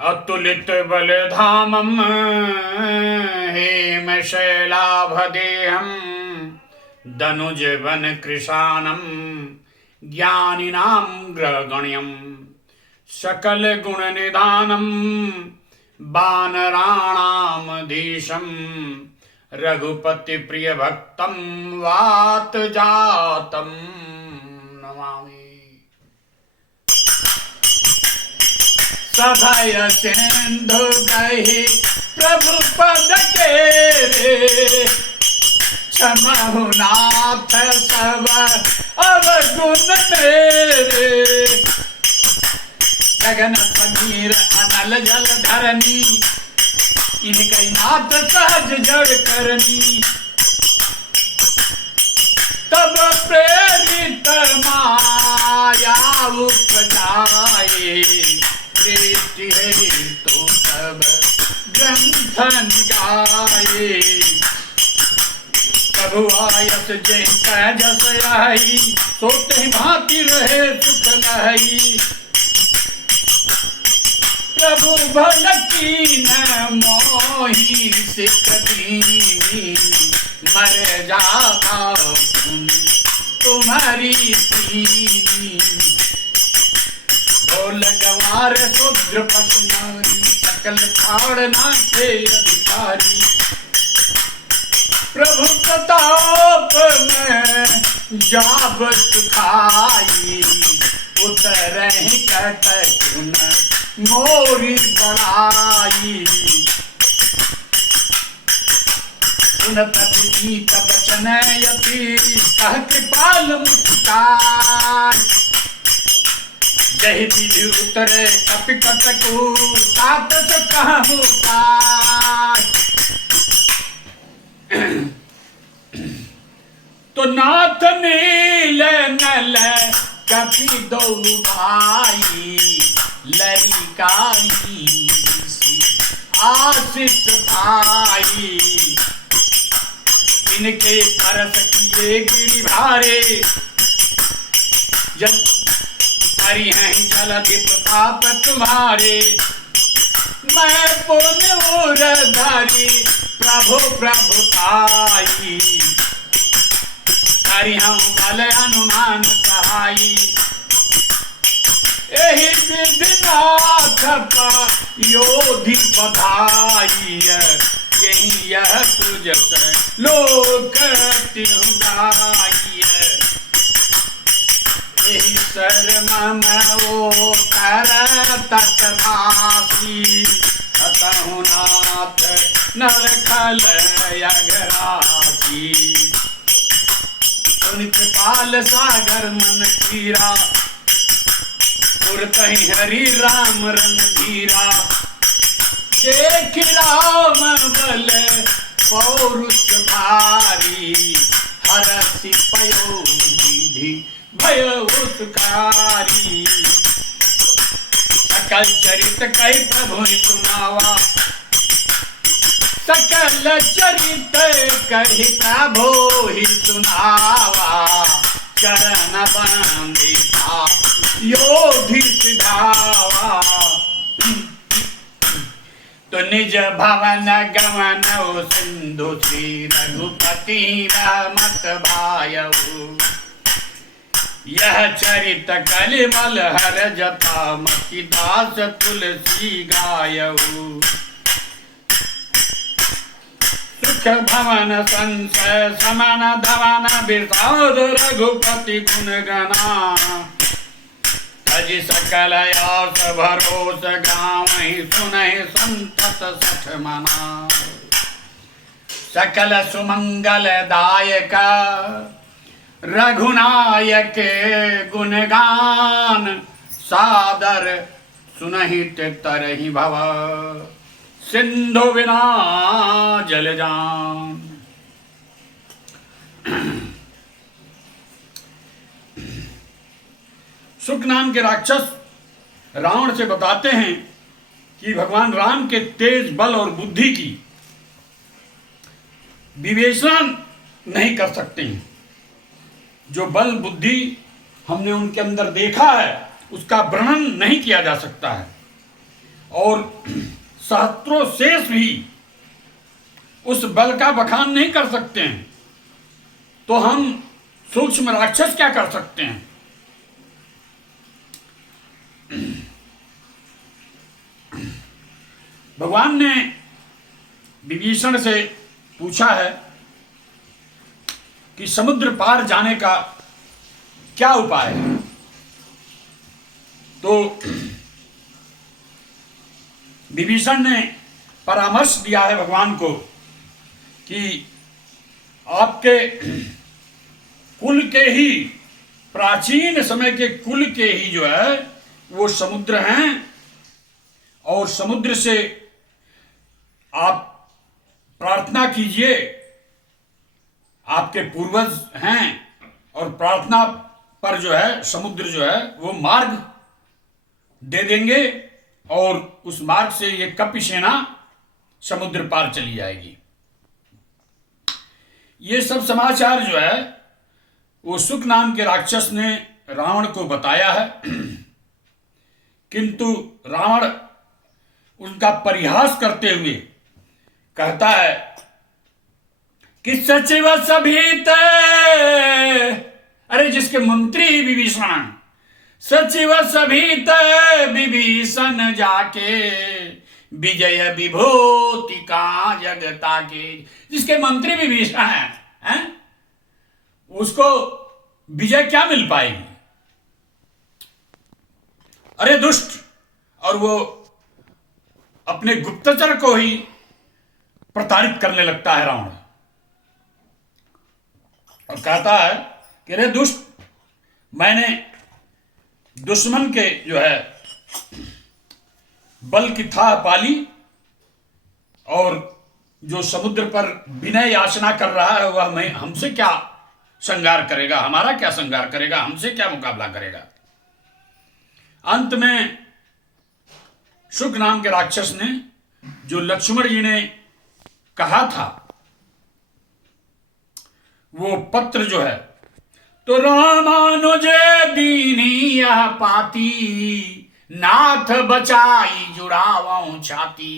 अतुलित बलधामं हेमशैलाभदेहं दनुजवन कृशानं ज्ञानिनां ग्रगण्यं सकल गुण निधानं वानराणामधीशं रघुपति प्रिय भक्तं वात जातं नमामि। सभय सिंधु गहि प्रभु पद के रे, क्षमहु नाथ सब अवगुण मेरे। गगन समीर अनल जल धरनी, इनके नाथ सहज जड़ करनी। तब प्रेरित माया उपजाए, प्रीति है तो सब ग्रंथन गाए। प्रभु आयस जय जस आई, सोते भांति रहे सुख लहई। प्रभु भल कीन मोहि सिख दीनी, मर जाता पुनि तुम्हारी दीनी। ढोल गवार शूद्र पशु नारी, सकल ताड़ना के अधिकारी। प्रभु प्रताप में जाब सुखाई, उतरहि कट गुण मोरी बड़ाई। सुनत विनीत बचन यति, कह कृपाल मुस्कान। जहि विधि उतरे कपि कटकु, तात कहु काय। तो नाथ नील नल कपि दो भाई, लरिकाई आशीष पाई। इनके परस किए गिरि भारे, जल हरि हैं जलधि प्रताप तुम्हारे। मैं पुण्य धारी प्रभु प्रभुताई, हरि हम बल हनुमान सहाई। एहि विधि नाथ योधि बधाई, यही यह तुझ लोक तिहु गाई। एहि शर्मन ओ कर तटभासी, हतहु नाथ नर खल अघरासी। कृपाल सागर मन खीरा, कहीं हरि राम रणधीरा। देख राम बल पौरुष भारी, हरसि पयोनिधि भय उत्कारी। सकल चरित कई प्रभु सुनावा, सकल चरित कही प्रभु ही सुनावा। चरण बंदिता योधि सिधावा, तो निज भवन गमन सिंधु श्री रघुपति रहमत भायऊ। यह चरित कलिमल हर जता, मति दास तुलसी गायऊ। सुख भवन संशय समन धवन, बिरसाद रघुपति गुण गना। अजि सकल आस भरोस गावहि, सुनहि संतत सठ मना। सकल सुमंगल दायक रघुनायक गुणगान। सादर सुनहि तरहि भव, सिंधु बिना जल जान। शुक नाम के राक्षस रावण से बताते हैं कि भगवान राम के तेज बल और बुद्धि की विवेचना नहीं कर सकते हैं। जो बल बुद्धि हमने उनके अंदर देखा है उसका वर्णन नहीं किया जा सकता है। और सहस्त्रों शेष भी उस बल का बखान नहीं कर सकते हैं, तो हम सूक्ष्म राक्षस क्या कर सकते हैं। भगवान ने विभीषण से पूछा है कि समुद्र पार जाने का क्या उपाय है। तो विभीषण ने परामर्श दिया है भगवान को कि आपके कुल के ही, प्राचीन समय के कुल के ही जो है वो समुद्र हैं, और समुद्र से आप प्रार्थना कीजिए, आपके पूर्वज हैं, और प्रार्थना पर जो है समुद्र जो है वो मार्ग दे देंगे, और उस मार्ग से ये कपि सेना समुद्र पार चली जाएगी। ये सब समाचार जो है वो शुक नाम के राक्षस ने रावण को बताया है, किंतु रावण उनका परिहास करते हुए कहता है कि सचिव सभीत, अरे जिसके मंत्री विभीषण, सचिव सभीत विभीषण जाके विजय विभूति का जगता के, जिसके मंत्री विभीषण हैं, उसको विजय क्या मिल पाएगी। अरे दुष्ट, और वो अपने गुप्तचर को ही प्रताड़ित करने लगता है रावण, और कहता है कि अरे दुष्ट, मैंने दुश्मन के जो है बल की थाह पाली, और जो समुद्र पर विनय याचना कर रहा है वह हमसे क्या संहार करेगा, हमारा क्या संहार करेगा, हमसे क्या मुकाबला करेगा। अंत में शुक नाम के राक्षस ने जो लक्ष्मण जी ने कहा था वो पत्र जो है, तो रामानुज दीनी यह पाती, नाथ बचाई जुड़ावों छाती,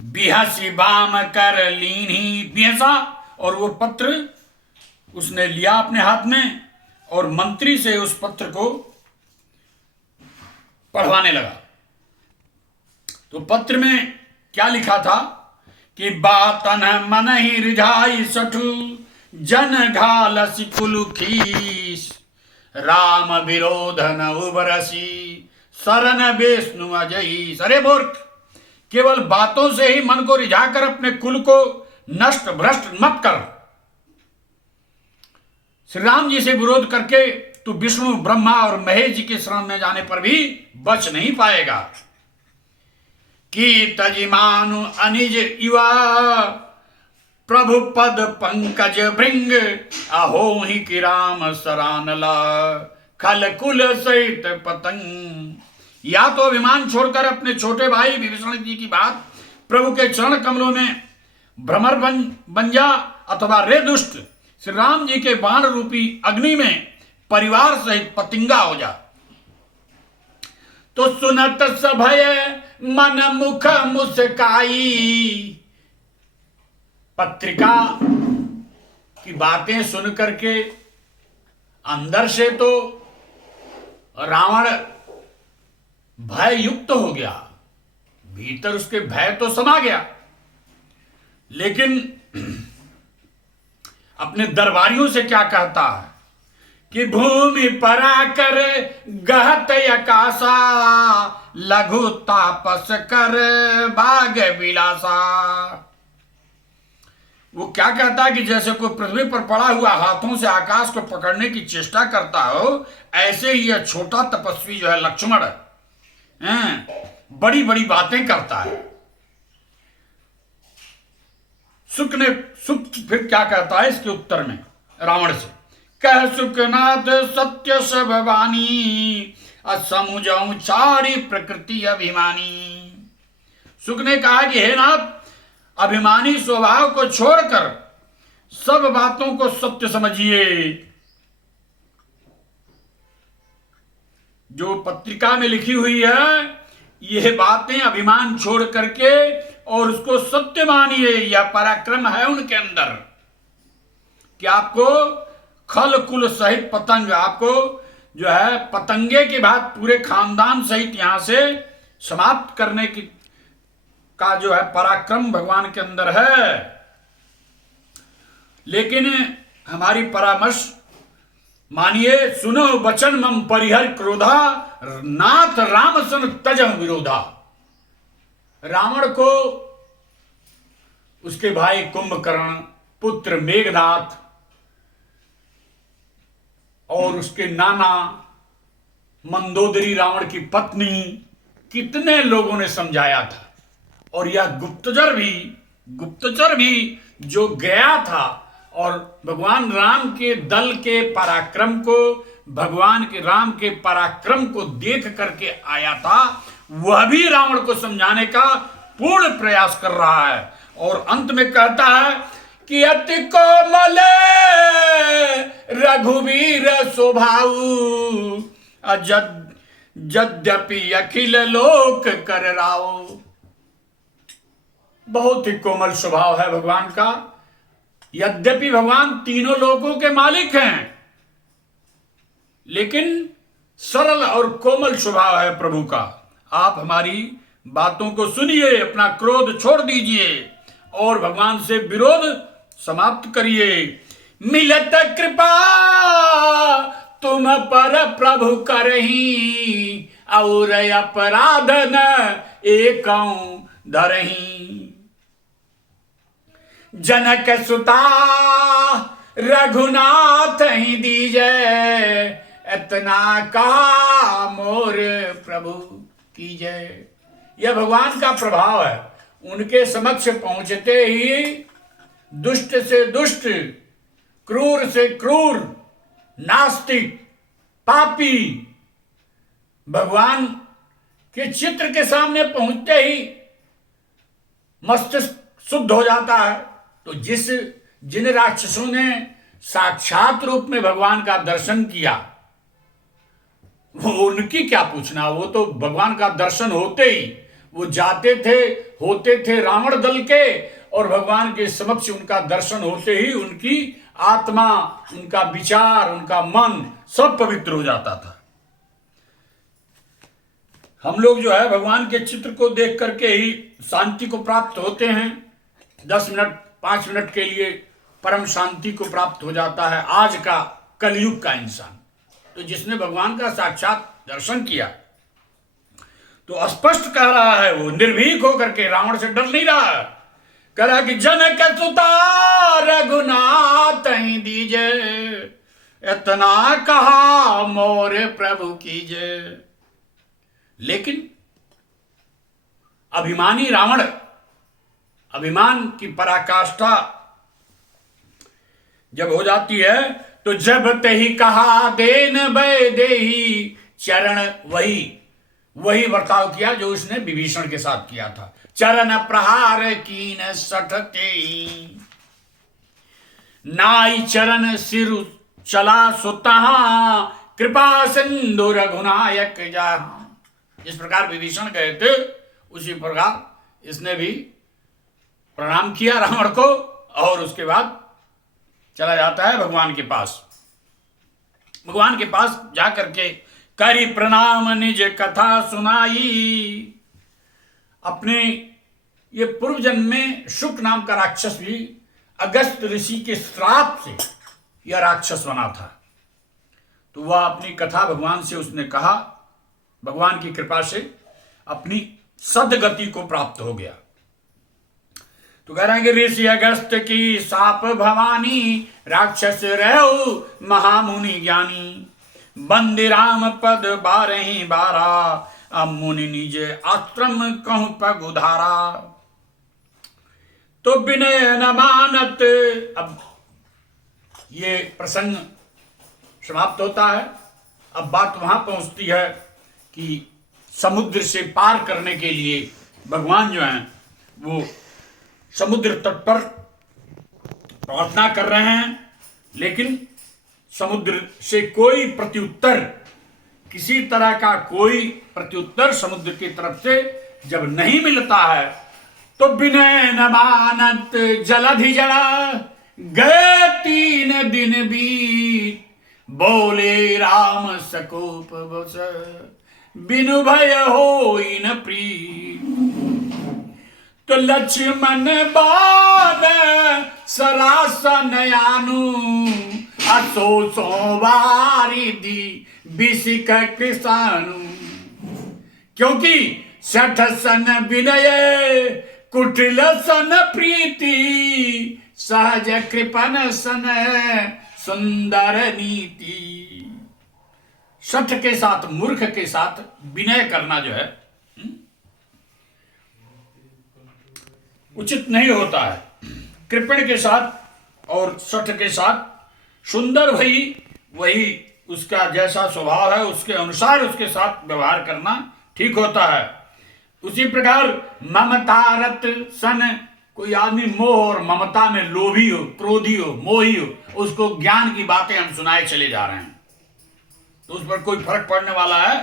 बिहसी बाम कर लीनी, बिहसा, और वो पत्र उसने लिया अपने हाथ में और मंत्री से उस पत्र को पढ़वाने लगा। तो पत्र में क्या लिखा था कि बातन मन ही रिझाई सठु, जन घालसी कुलुखीस, राम विरोध न उबरसी, शरण विष्णु अजयी। अरे मूर्ख, केवल बातों से ही मन को रिझाकर अपने कुल को नष्ट भ्रष्ट मत कर। श्री राम जी से विरोध करके तू विष्णु ब्रह्मा और महेश जी के शरण में जाने पर भी बच नहीं पाएगा। कि तजिमानु अनिज युवा, प्रभु पद पंकज भृंग, अहो ही कि राम सरानला, खल कुल सहित पतंग। या तो अभिमान छोड़कर अपने छोटे भाई विभीषण जी की बात प्रभु के चरण कमलों में भ्रमर बन जा, अथवा रे दुष्ट, श्री राम जी के बाण रूपी अग्नि में परिवार सहित पतिंगा हो जा। तो सुनत सभय मन मुख मुस्काई, पत्रिका की बातें सुन करके अंदर से तो रावण भय युक्त हो गया, भीतर उसके भय तो समा गया, लेकिन अपने दरबारियों से क्या कहता है कि भूमि परा कर गहत आकाशा, लघु तापस कर भाग विलासा। वो क्या कहता है कि जैसे कोई पृथ्वी पर पड़ा हुआ हाथों से आकाश को पकड़ने की चेष्टा करता हो, ऐसे ही यह छोटा तपस्वी जो है लक्ष्मण बड़ी बड़ी बातें करता है। सुक फिर क्या कहता है इसके उत्तर में रावण से, कह सुकनाथ सत्य सब वाणी, असमुझऊ चारी प्रकृति अभिमानी। सुक ने कहा कि हे नाथ, अभिमानी स्वभाव को छोड़कर सब बातों को सत्य समझिए। जो पत्रिका में लिखी हुई है ये बातें अभिमान छोड़ करके और उसको सत्य मानिए। यह पराक्रम है उनके अंदर कि आपको खल कुल सहित पतंग, आपको जो है पतंगे की बात पूरे खानदान सहित यहां से समाप्त करने की का जो है पराक्रम भगवान के अंदर है। लेकिन हमारी परामर्श मानिए, सुनो वचन मम परिहर क्रोधा, नाथ राम सन तजम विरोधा। रावण को उसके भाई कुंभकर्ण, पुत्र मेघनाथ और उसके नाना मंदोदरी, रावण की पत्नी, कितने लोगों ने समझाया था। और यह गुप्तचर भी जो गया था और भगवान राम के दल के पराक्रम को, भगवान के राम के पराक्रम को देख करके आया था, वह भी रावण को समझाने का पूर्ण प्रयास कर रहा है। और अंत में कहता है कि अति कोमल रघुवीर स्वभाव, यद्यपि अखिल लोक कर राव। बहुत ही कोमल स्वभाव है भगवान का। यद्यपि भगवान तीनों लोकों के मालिक हैं, लेकिन सरल और कोमल स्वभाव है प्रभु का। आप हमारी बातों को सुनिए, अपना क्रोध छोड़ दीजिए और भगवान से विरोध समाप्त करिए। मिलत कृपा तुम पर प्रभु करही, और अपराध न एकौ धरही। जनक सुता रघुनाथ ही दीजे, इतना कहा मोर प्रभु कीजे। यह भगवान का प्रभाव है। उनके समक्ष पहुंचते ही दुष्ट से दुष्ट, क्रूर से क्रूर, नास्तिक, पापी भगवान के चित्र के सामने पहुंचते ही मस्तिष्क शुद्ध हो जाता है। तो जिन राक्षसों ने साक्षात रूप में भगवान का दर्शन किया, वो उनकी क्या पूछना। वो तो भगवान का दर्शन होते ही वो जाते थे, होते थे रावण दल के, और भगवान के समक्ष उनका दर्शन होते ही उनकी आत्मा, उनका विचार, उनका मन सब पवित्र हो जाता था। हम लोग जो है भगवान के चित्र को देख करके ही शांति को प्राप्त होते हैं। 10 मिनट 5 मिनट के लिए परम शांति को प्राप्त हो जाता है आज का कलयुग का इंसान। तो जिसने भगवान का साक्षात दर्शन किया तो स्पष्ट कह रहा है, वो निर्भीक होकर के रावण से डर नहीं रहा है। कह रहा कि जनक सुता रघुनाथ ही दीजे, इतना कहा मोर प्रभु कीजे। लेकिन अभिमानी रावण, अभिमान की पराकाष्ठा जब हो जाती है तो जब ते ही कहा देन बै देही चरण, वही बर्ताव किया जो उसने विभीषण के साथ किया था। चरण प्रहार कीन सठते, नाई चरण सिर चला सुतहा, कृपा सिंधु रघुनायक जहाँ। जिस प्रकार विभीषण गए थे उसी प्रकार इसने भी प्रणाम किया रावण को, और उसके बाद चला जाता है भगवान के पास। भगवान के पास जाकर के करी प्रणाम निज कथा सुनाई। अपने ये पूर्व जन्म में शुक नाम का राक्षस भी अगस्त ऋषि के श्राप से यह राक्षस बना था। तो वह अपनी कथा भगवान से उसने कहा, भगवान की कृपा से अपनी सदगति को प्राप्त हो गया। तो कह रहे हैं कि ऋषि अगस्त की साप भवानी, राक्षस रहो महामुनि ज्ञानी, बंदी राम पद 12 अब मुनि निज आश्रम कहूं पग उधारा। तो विनय न मानत, अब ये प्रसंग समाप्त होता है। अब बात वहां पहुंचती है कि समुद्र से पार करने के लिए भगवान जो हैं वो समुद्र तट पर प्रार्थना कर रहे हैं, लेकिन समुद्र से कोई प्रत्युत्तर किसी तरह का कोई प्रत्युत्तर समुद्र की तरफ से जब नहीं मिलता है तो विनय न मानत जलधि जड़ा, गए 3 दिन बीत बोले राम सकोप बस, बिनु भय होई न प्रीत। तो लक्ष्मण बाण सरासन आनु, असो सोवारी दी बिसिक कृषाणु। क्योंकि 60 सन विनय कुटिल सन प्रीति, सहज कृपन सन सुंदर नीति। शठ के साथ, मूर्ख के साथ विनय करना जो है उचित नहीं होता है। कृपण के साथ और शठ के साथ सुंदर वही उसका जैसा स्वभाव है उसके अनुसार उसके साथ व्यवहार करना ठीक होता है। उसी प्रकार ममतारत सन, कोई आदमी मोह और ममता में लोभी हो, क्रोधी हो, मोही हो, उसको ज्ञान की बातें हम सुनाए चले जा रहे हैं तो उस पर कोई फर्क पड़ने वाला है?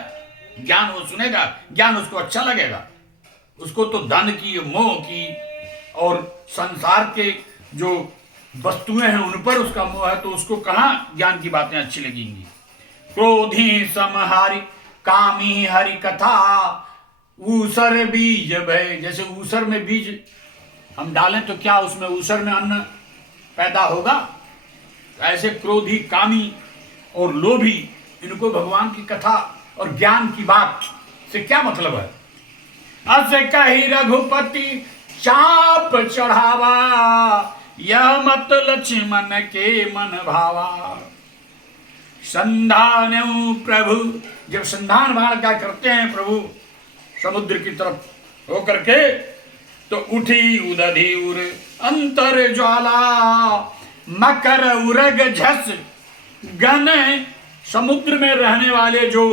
ज्ञान वो सुनेगा, ज्ञान उसको अच्छा लगेगा? उसको तो धन की, मोह की और संसार के जो वस्तुएं हैं उन पर उसका मोह है, तो उसको कहां ज्ञान की बातें अच्छी लगेंगी। क्रोधी समहारी कामी हरि कथा, ऊसर बीज भय। जैसे ऊसर में बीज हम डालें तो क्या उसमें ऊसर में अन्न पैदा होगा? ऐसे क्रोधी, कामी और लोभी, इनको भगवान की कथा और ज्ञान की बात से क्या मतलब है? अस कही रघुपति चाप चढ़ावा, यह मत लक्ष्मण के मन भावा। संधान प्रभु, जब संधान बाण क्या करते हैं प्रभु समुद्र की तरफ होकर के, तो उठी उदधि उर अंतर ज्वाला, मकर उरग झस गन। समुद्र में रहने वाले जो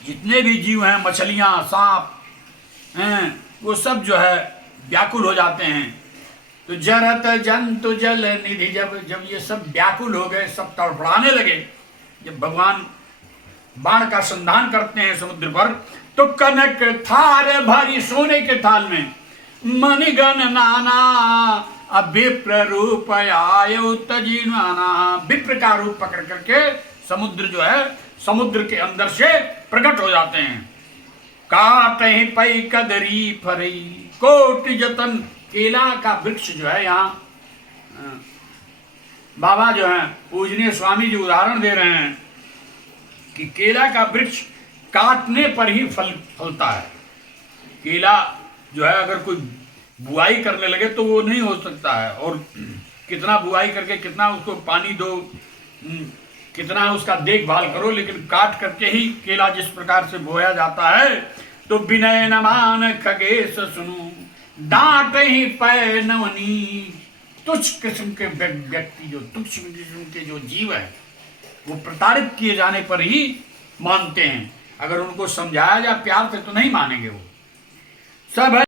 जितने भी जीव हैं, मछलियां, सांप हैं, वो सब जो है व्याकुल हो जाते हैं। तो जरत जंतु जल निधि, जब ये सब व्याकुल हो गए, सब तड़फड़ाने लगे, जब भगवान बाण का संधान करते हैं समुद्र पर, तो कनक थार भरी, सोने के थाल में मणिगण नाना, अब विप्र रूप आयो तजीनाना। विप्र का रूप पकड़ करके समुद्र जो है समुद्र के अंदर से प्रकट हो जाते हैं। काटहि पै कदरी फरई कोटि जतन। केला का वृक्ष जो है यहाँ बाबा जो है पूजनीय स्वामी जी उदाहरण दे रहे हैं कि केला का वृक्ष काटने पर ही फलता है। केला जो है अगर कोई बुआई करने लगे तो वो नहीं हो सकता है, और कितना बुआई करके कितना उसको पानी दो, कितना उसका देखभाल करो, लेकिन काट करके ही केला जिस प्रकार से बोया जाता है। तो विनय न मान खगेश सुनु, डांट ही पै नवनी। तुच्छ किस्म के व्यक्ति, जो तुच्छ किस्म के जो जीव है, वो प्रताड़ित किए जाने पर ही मानते हैं। अगर उनको समझाया जाए प्यार से तो नहीं मानेंगे वो सब है।